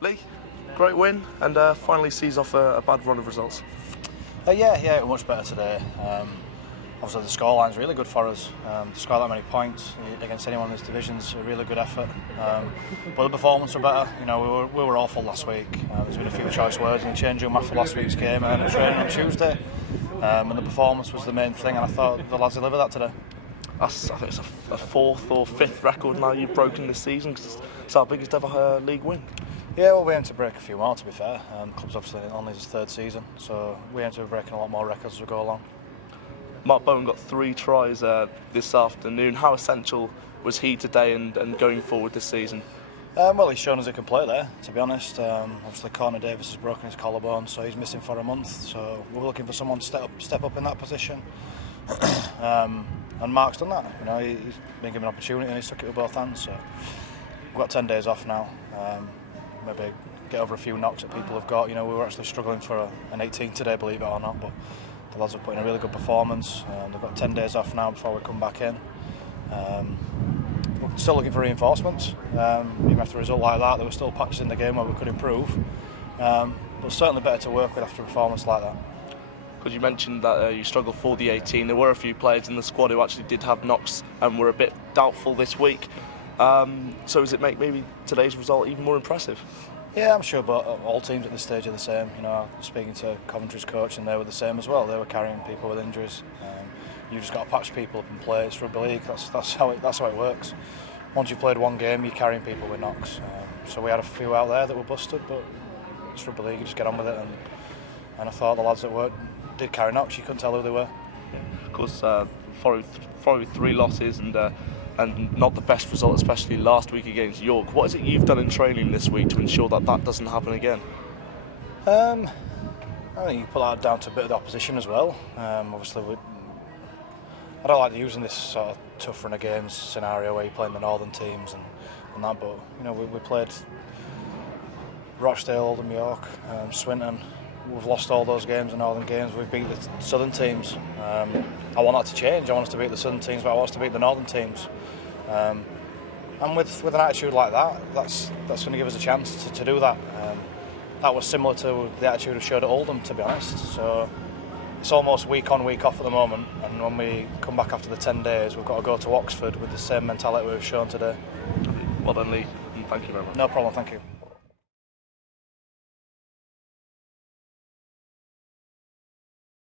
Lee, great win and finally sees off a bad run of results. Yeah, much better today. Obviously the scoreline's really good for us. To score that many points against anyone in this division's a really good effort. But the performance were better. You know, we were awful last week. There's been a few choice words in the change room after last week's game and then the training on Tuesday. And the performance was the main thing, and I thought the lads delivered that today. I think it's a fourth or fifth record now you've broken this season, because it's our biggest ever league win. Yeah, well, we aim to break a few more, to be fair. The club's obviously only his third season, so we aim to be breaking a lot more records as we go along. Mark Bowen got 3 tries this afternoon. How essential was he today and going forward this season? Well, he's shown us he can play there, to be honest. Obviously, Corner Davis has broken his collarbone, so he's missing for a month. So we're looking for someone to step up in that position. And Mark's done that. You know, he's been given an opportunity and he's took it with both hands. So we've got 10 days off now. Maybe get over a few knocks that people have got. You know, we were actually struggling for an 18 today, believe it or not, but the lads have put in a really good performance. They've got 10 days off now before we come back in. We're still looking for reinforcements. Even after a result like that, there were still patches in the game where we could improve. But certainly better to work with after a performance like that. Because you mentioned that you struggled for the 18. There were a few players in the squad who actually did have knocks and were a bit doubtful this week. So does it make maybe today's result even more impressive? Yeah, I'm sure, but all teams at this stage are the same. You know, speaking to Coventry's coach, and they were the same as well. They were carrying people with injuries. You've just got to patch people up and play. It's rugby league. That's how it works. Once you've played one game, you're carrying people with knocks. So we had a few out there that were busted, but it's rugby league. You just get on with it. And I thought the lads that did carry knocks, you couldn't tell who they were. Of course, followed 3 losses and not the best result, especially last week against York. What is it you've done in training this week to ensure that that doesn't happen again? I think you put that down to a bit of the opposition as well. Obviously, I don't like using this sort of tough run of games scenario where you're playing the northern teams and that, but you know, we played Rochdale, Oldham, York, Swinton. We've lost all those games, the northern games. We've beat the southern teams. I want that to change. I want us to beat the southern teams, but I want us to beat the northern teams. And with an attitude like that, that's going to give us a chance to do that. That was similar to the attitude we showed at Oldham, to be honest. So it's almost week on, week off at the moment. And when we come back after the 10 days, we've got to go to Oxford with the same mentality we've shown today. Well done, Lee, and thank you very much. No problem, thank you.